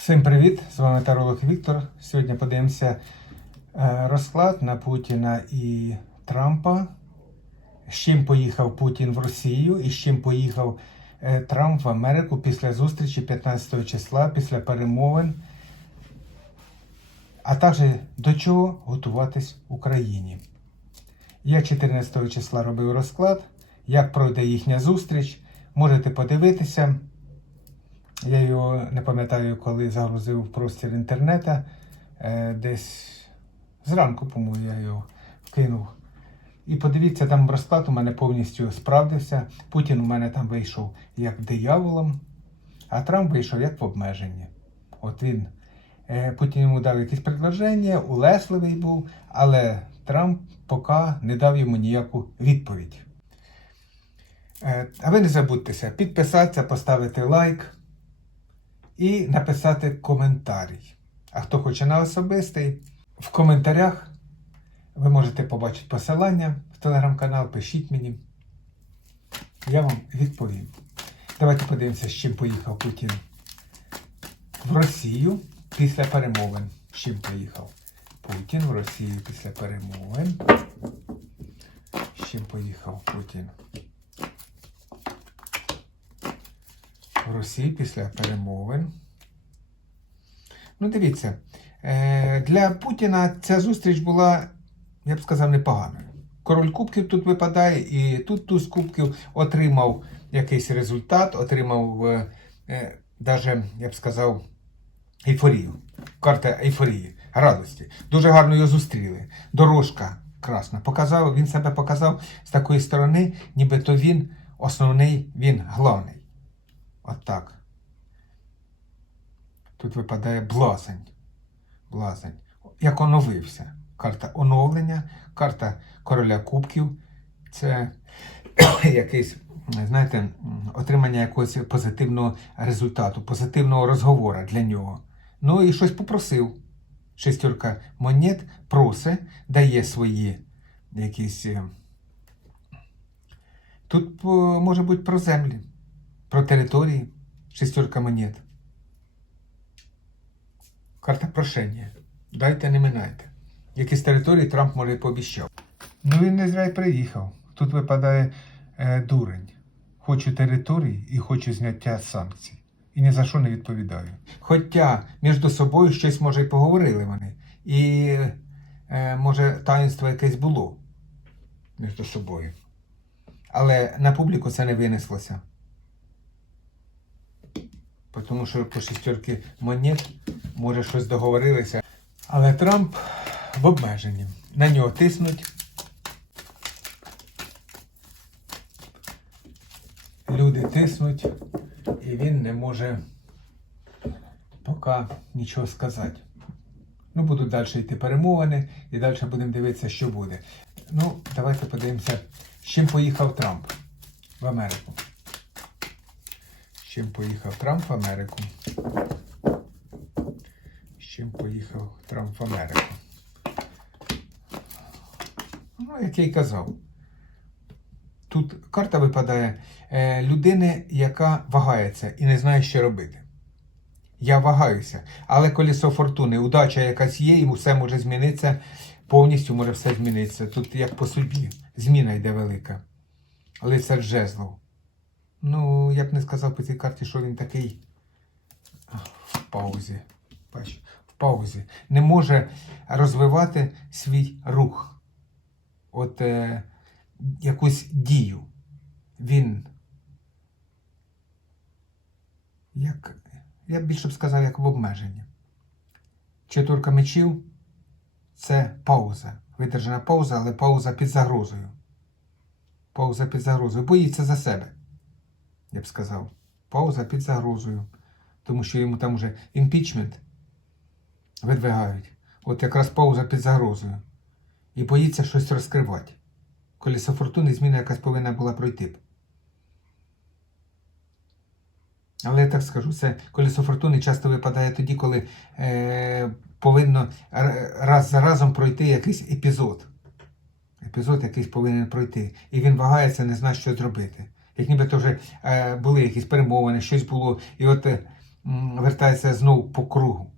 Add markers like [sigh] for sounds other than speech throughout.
Всім привіт! З вами Таролог Віктор. Сьогодні подивимося е, розклад на Путіна і Трампа. З чим поїхав Путін в Росію і з чим поїхав е, Трамп в Америку після зустрічі 15 числа, після перемовин, а також до чого готуватись Україні. Я 14 числа робив розклад, як пройде їхня зустріч. Можете подивитися. Я його не пам'ятаю, коли загрузив в простір інтернета. Е, десь зранку, по-моєму, я його вкинув. І подивіться, там розклад у мене повністю справдився. Путін у мене там вийшов як дияволом, а Трамп вийшов як в обмеженні. От він. е, Путін йому дав якісь предложення, улесливий був, але Трамп поки не дав йому ніяку відповідь. Е, А ви не забудьтеся підписатися, поставити лайк і написати коментарій. А хто хоче на особистий, в коментарях ви можете побачити посилання в телеграм-канал, пишіть мені. Я вам відповім. Давайте подивимося, з чим поїхав Путін в Росію після перемовин. З чим поїхав Путін в Росію після перемовин. З чим поїхав Путін в Росії після перемовин. Ну, дивіться, е, для Путіна ця зустріч була, я б сказав, непоганою. Король Кубків тут випадає, і тут туз Кубків отримав якийсь результат, отримав е, е, даже, я б сказав, ейфорію. Карта ейфорії, радості. Дуже гарно його зустріли. Дорожка красна. Показав, він себе показав з такої сторони, нібито він основний, він главний. От. Тут випадає блазень. Блазень. Як оновився. Карта оновлення, карта короля кубків. Це [coughs] якийсь, знаєте, отримання якогось позитивного результату, позитивного розговору для нього. Ну і щось попросив. Шестерка монет просить, дає свої якісь. е, Тут е, може бути про землі, про території. Шестерка монет. Карта прошення. Дайте, не минайте. Якісь території Трамп може пообіщав. Ну він не зря й приїхав. Тут випадає е, дурень. Хочу території і хочу зняття санкцій. І ні за що не відповідаю. Хоча між собою щось може й поговорили вони. І е, може таїнство якесь було між собою. Але на публіку це не винеслося. Тому що по шістерки монет може щось договорилися. Але Трамп в обмеженні. На нього тиснуть. Люди тиснуть, і він не може поки нічого сказати. Ну, будуть далі йти перемовини, і далі будемо дивитися, що буде. Ну, давайте подивимося, з чим поїхав Трамп в Америку. З чим поїхав Трамп в Америку? З чим поїхав Трамп в Америку? Ну, як я й казав. Тут карта випадає е, людини, яка вагається і не знає, що робити. Я вагаюся, але колесо фортуни, удача якась є, і все може змінитися, повністю може все змінитися. Тут як по собі, зміна йде велика. Лицар жезлов. Ну, я б не сказав по цій карті, що він такий в паузі. Бач, в паузі. Не може розвивати свій рух. От е, якусь дію. Він. Як, я б більше б сказав, як в обмеженні. Четвірка мечів це пауза. Видержана пауза, але пауза під загрозою. Пауза під загрозою. Боїться за себе я б сказав. Пауза під загрозою. Тому що йому там вже імпічмент видвигають. От якраз пауза під загрозою. І боїться щось розкривати. Колесо фортуни зміна якась повинна була пройти. Але я так скажу, це колесо фортуни часто випадає тоді, коли е, повинно раз за разом пройти якийсь епізод. Епізод якийсь повинен пройти. І він вагається, не знає, що зробити. Як нібито вже е, були якісь перемовини, щось було. І от е, вертається знов по кругу.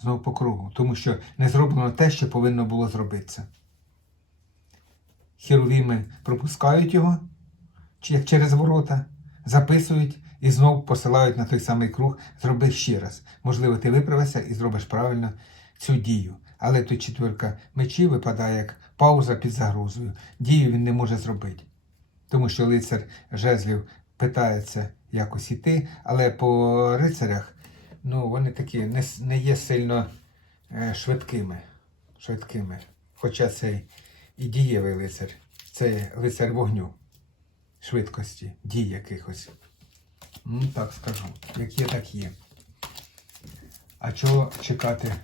Знов по кругу, тому що не зроблено те, що повинно було зробитися. Хіровіми пропускають його, як через ворота, записують і знов посилають на той самий круг, зроби ще раз. Можливо, ти виправишся і зробиш правильно цю дію. Але тут четвірка мечів випадає як пауза під загрозою. Дію він не може зробити. Тому що лицар жезлів питається якось іти, але по рицарях ну, вони такі не, не є сильно е, швидкими. швидкими. Хоча цей і дієвий лицар, це лицар вогню, швидкості, дій якихось. Ну, так скажу. Як є, так є. А чого чекати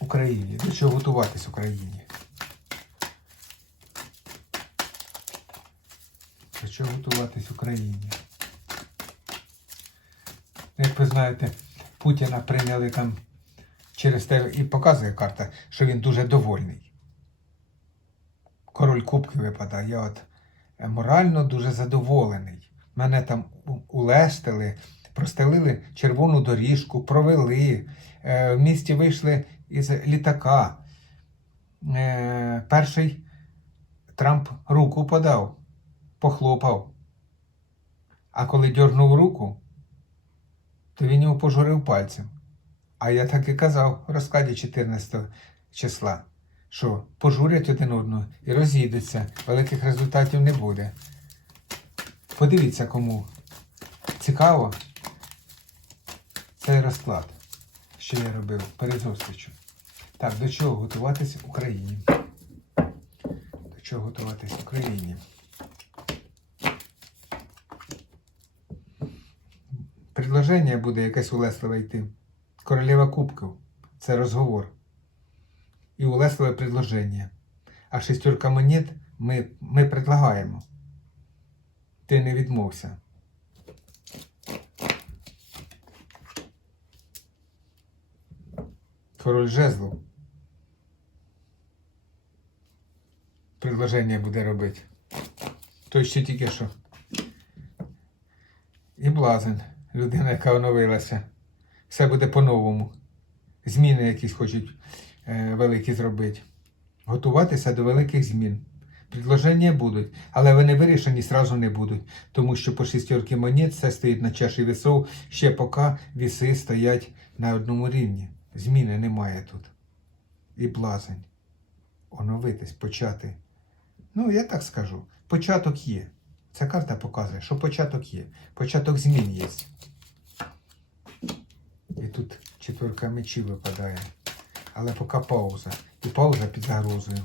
Україні? До чого готуватись Україні? Чого готуватись Україні? Як ви знаєте, Путіна прийняли там через те і показує карта, що він дуже довольний. Король Кубки випадає. Я от е, морально дуже задоволений. Мене там улестили, простелили червону доріжку, провели. Е, В місті вийшли із літака. Е, Перший Трамп руку подав, похлопав. А коли дьорнув руку, то він його пожурив пальцем. А я так і казав в розкладі 14 числа, що пожурять один одного і розійдуться, великих результатів не буде. Подивіться, кому цікаво цей розклад, що я робив перед зустрічю. Так, до чого готуватись Україні? До чого готуватись Україні? Предложення буде якесь улесливе йти. Королева кубків це розговор. І улесливе предложення. А шестерка монет ми, ми предлагаємо. Ти не відмовся. Король жезлов. Предложення буде робити. Той ще тільки що. І блазень, людина, яка оновилася. Все буде по-новому. Зміни якісь хочуть е, великі зробити. Готуватися до великих змін. Предложення будуть, але вони вирішені зразу не будуть, тому що по шістерки монет все стоїть на чаші весов, ще поки віси стоять на одному рівні. Зміни немає тут. І блазень. Оновитись, почати. Ну, я так скажу. Початок є. Ця карта показує, що початок є. Початок змін є. І тут четверка мечів випадає. Але поки пауза. І пауза під загрозою.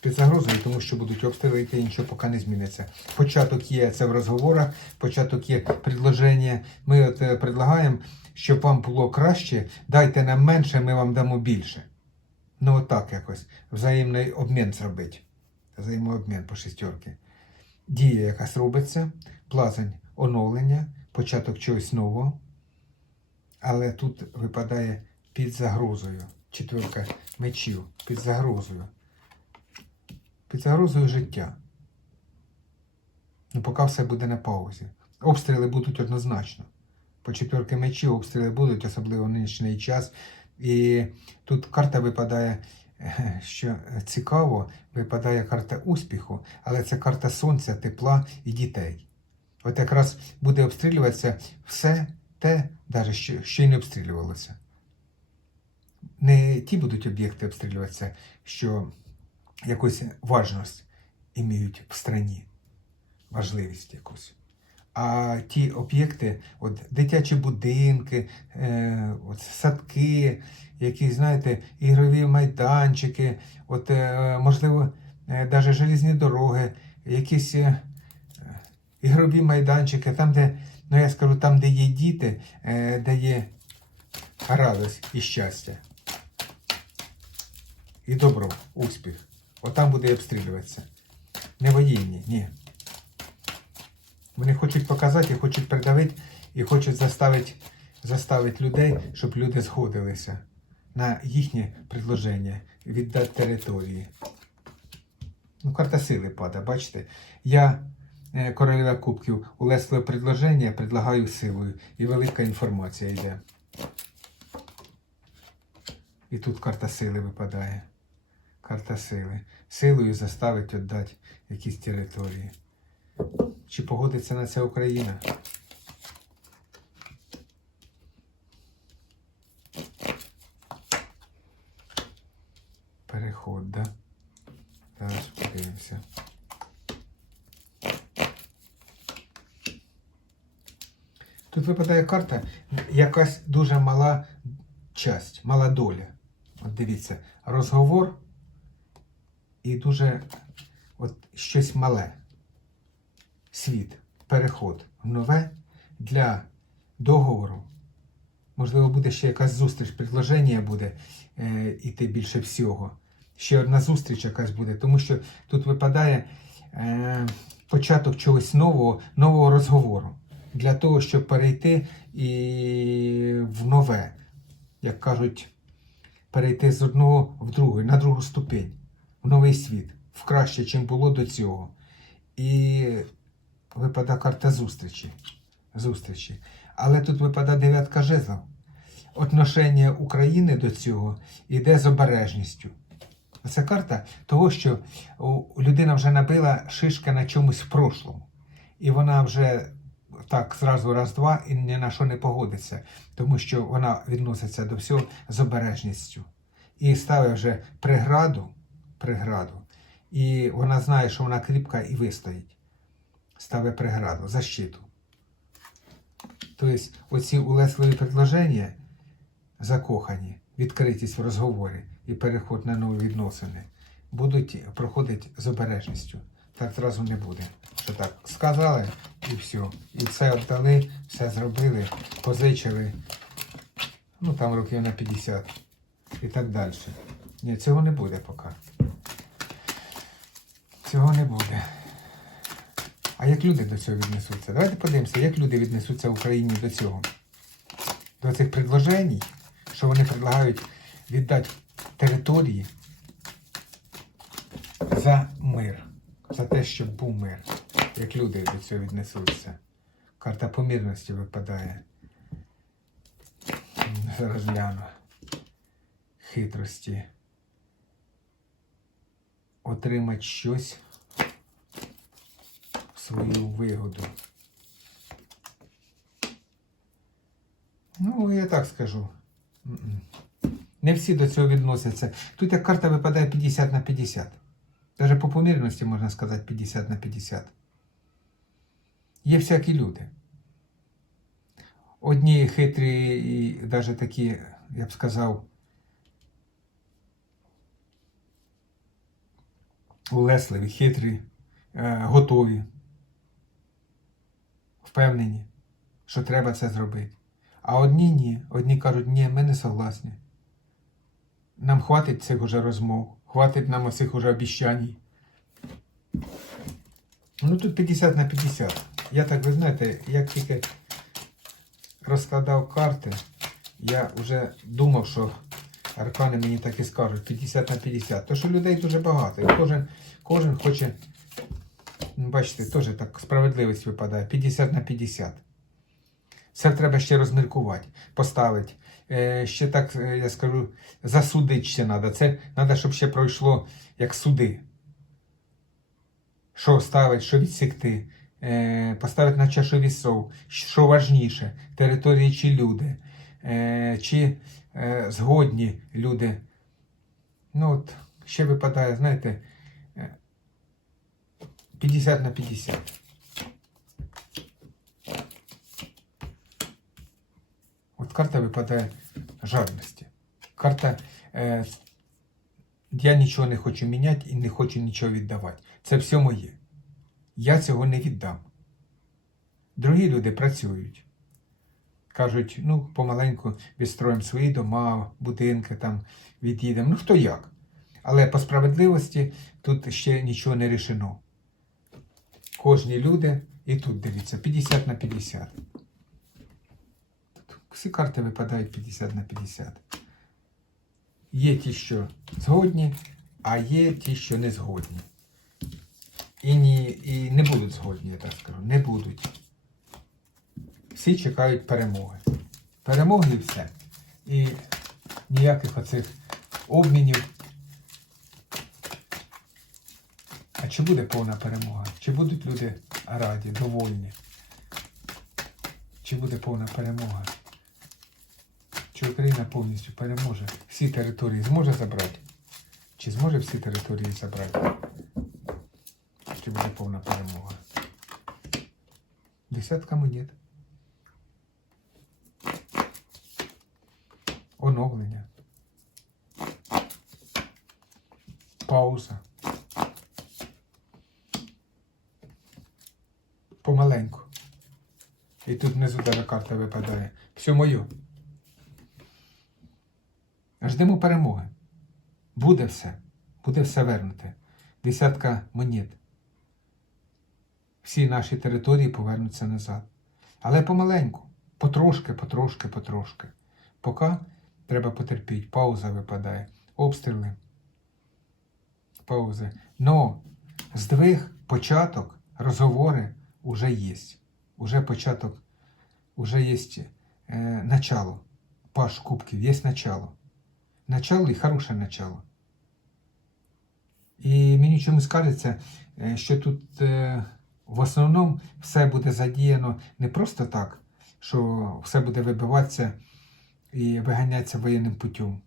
Під загрозою, тому що будуть обстріли йти, нічого поки не зміниться. Початок є це в розговорах, початок є предложення. Ми от е, предлагаємо, щоб вам було краще, дайте нам менше, ми вам дамо більше. Ну, отак якось. Взаємний обмін зробити. Взаємообмін по шестерки. Дія якась робиться, плазень оновлення, початок чогось нового. Але тут випадає під загрозою. Четверка мечів під загрозою. Під загрозою життя. Ну, поки все буде на паузі. Обстріли будуть однозначно. По четверки мечів обстріли будуть, особливо в нинішній час. І тут карта випадає, [laughs] що цікаво, випадає карта успіху, але це карта сонця, тепла і дітей. От якраз буде обстрілюватися все те, навіть що, що й не обстрілювалося. Не ті будуть об'єкти обстрілюватися, що якусь важність іміють в страні, важливість якусь. А ті об'єкти, от дитячі будинки, е, от садки, якісь, знаєте, ігрові майданчики, от, е, можливо, е, навіть желізні дороги, якісь е, ігрові майданчики, там, де, ну я скажу, там, де є діти, е, де є радость і щастя. І добро, успіх. Отам буде обстрілюватися. Не воєнні, ні. Вони хочуть показати, хочуть придавити і хочуть заставити, заставити людей, щоб люди згодилися на їхнє предложення віддати території. Ну, карта сили падає, бачите? Я е, королева кубків. Улесливе предложення, предлагаю силою. І велика інформація йде. І тут карта сили випадає. Карта сили. Силою заставить віддати якісь території. Чи погодиться на це Україна? Переход, да? Зараз подивимося. Тут випадає карта, якась дуже мала часть, мала доля. От дивіться, розговор і дуже от щось мале. Світ, переход в нове для договору. Можливо, буде ще якась зустріч, предложення буде е, іти більше всього. Ще одна зустріч якась буде, тому що тут випадає е, початок чогось нового, нового розговору. Для того, щоб перейти і в нове, як кажуть, перейти з одного в другий, на другу ступень, в новий світ, в краще, чим було до цього. І випадає карта зустрічі. зустрічі. Але тут випадає дев'ятка жезлів. Отношення України до цього йде з обережністю. Це карта того, що людина вже набила шишки на чомусь в прошлому. І вона вже так зразу раз-два і ні на що не погодиться, тому що вона відноситься до всього з обережністю. І ставить вже преграду, преграду. І вона знає, що вона кріпка і вистоїть. Ставить преграду, защиту. Тобто, оці улесливі предложення закохані, відкритість в розговорі і переход на нові відносини будуть проходити з обережністю. Так зразу не буде. Що так сказали і все. І все віддали, все зробили, позичили. Ну там років на 50 і так далі. Ні, цього не буде поки. Цього не буде. А як люди до цього віднесуться? Давайте подивимося, як люди віднесуться в Україні до цього. До цих предложень, що вони предлагають віддати території за мир, за те, щоб був мир. Як люди до цього віднесуться. Карта помірності випадає. Зараз гляну. Хитрості. Отримати щось свою вигоду. Ну, я так скажу. Не всі до цього відносяться. Тут як карта випадає 50 на 50. Навіть по помірності можна сказати 50 на 50. Є всякі люди. Одні хитрі і навіть такі, я б сказав, улесливі, хитрі, е, готові, впевнені, що треба це зробити. А одні ні. Одні кажуть, ні, ми не согласні. Нам хватить цих уже розмов, хватить нам оцих уже обіщань. Ну тут 50 на 50. Я так, ви знаєте, як тільки розкладав карти, я вже думав, що аркани мені так і скажуть 50 на 50. То що людей дуже багато. І кожен, кожен хоче, бачите, теж так справедливість випадає. 50 на 50. Це треба ще розміркувати, поставити. Е, ще так, е, я скажу, засудити ще треба. Це треба, щоб ще пройшло як суди. Що ставити, що відсікти, е, поставити на чашу вісов, що важніше, території чи люди, чи згодні люди. Ну от, ще випадає, знаєте, 50 на 50. От карта випадає жадності. Карта е, я нічого не хочу міняти і не хочу нічого віддавати. Це все моє. Я цього не віддам. Другі люди працюють. Кажуть, ну, помаленьку відстроїмо свої дома, будинки там від'їдемо. Ну, хто як. Але по справедливості тут ще нічого не рішено. Кожні люди, і тут дивіться, 50 на 50. Тут всі карти випадають 50 на 50. Є ті, що згодні, а є ті, що не згодні. і, ні, і не будуть згодні, я так скажу. Не будуть. Всі чекають перемоги. Перемоги все. І ніяких оцих обмінів. А чи буде повна перемога? Чи будуть люди раді, довольні? Чи буде повна перемога? Чи Україна повністю переможе? Всі території зможе забрати? Чи зможе всі території забрати? Чи буде повна перемога? Десятка монет. Оновлення. Пауза. Помаленьку. І тут внизу даже карта випадає. Все моє. Ждемо перемоги. Буде все. Буде все вернуте. Десятка монет. Всі наші території повернуться назад. Але помаленьку. Потрошки, потрошки, потрошки. Поки треба потерпіти. Пауза випадає. Обстріли. Паузи. Но здвиг, початок, розговори уже є. Уже початок, уже є е, начало. Паш Кубків, є начало. Начало і хороше начало. І мені чомусь кажеться, що тут е, в основному все буде задіяно не просто так, що все буде вибиватися і виганятися воєнним путем.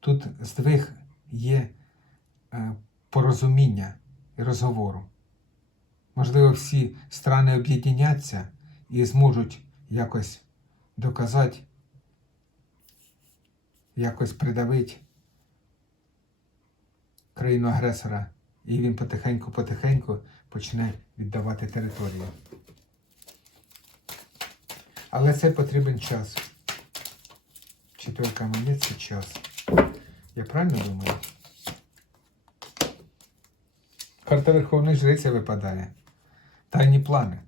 Тут здвиг є е, порозуміння і розговору. Можливо, всі страни об'єднаться і зможуть якось доказати, якось придавити країну агресора, і він потихеньку-потихеньку почне віддавати територію. Але це потрібен час. Четверка монет це час. Я правильно думаю? Карта Верховної Жриці випадає. Тайні плани.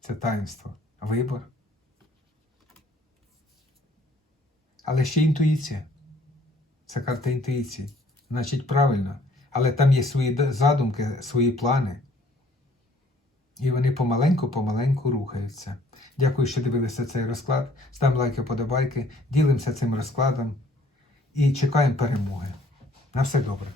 Це таїнство. Вибор. Але ще інтуїція. Це карта інтуїції. Значить, правильно. Але там є свої задумки, свої плани. І вони помаленьку-помаленьку рухаються. Дякую, що дивилися цей розклад. Ставимо лайки, подобайки, ділимося цим розкладом і чекаємо перемоги. На все добре.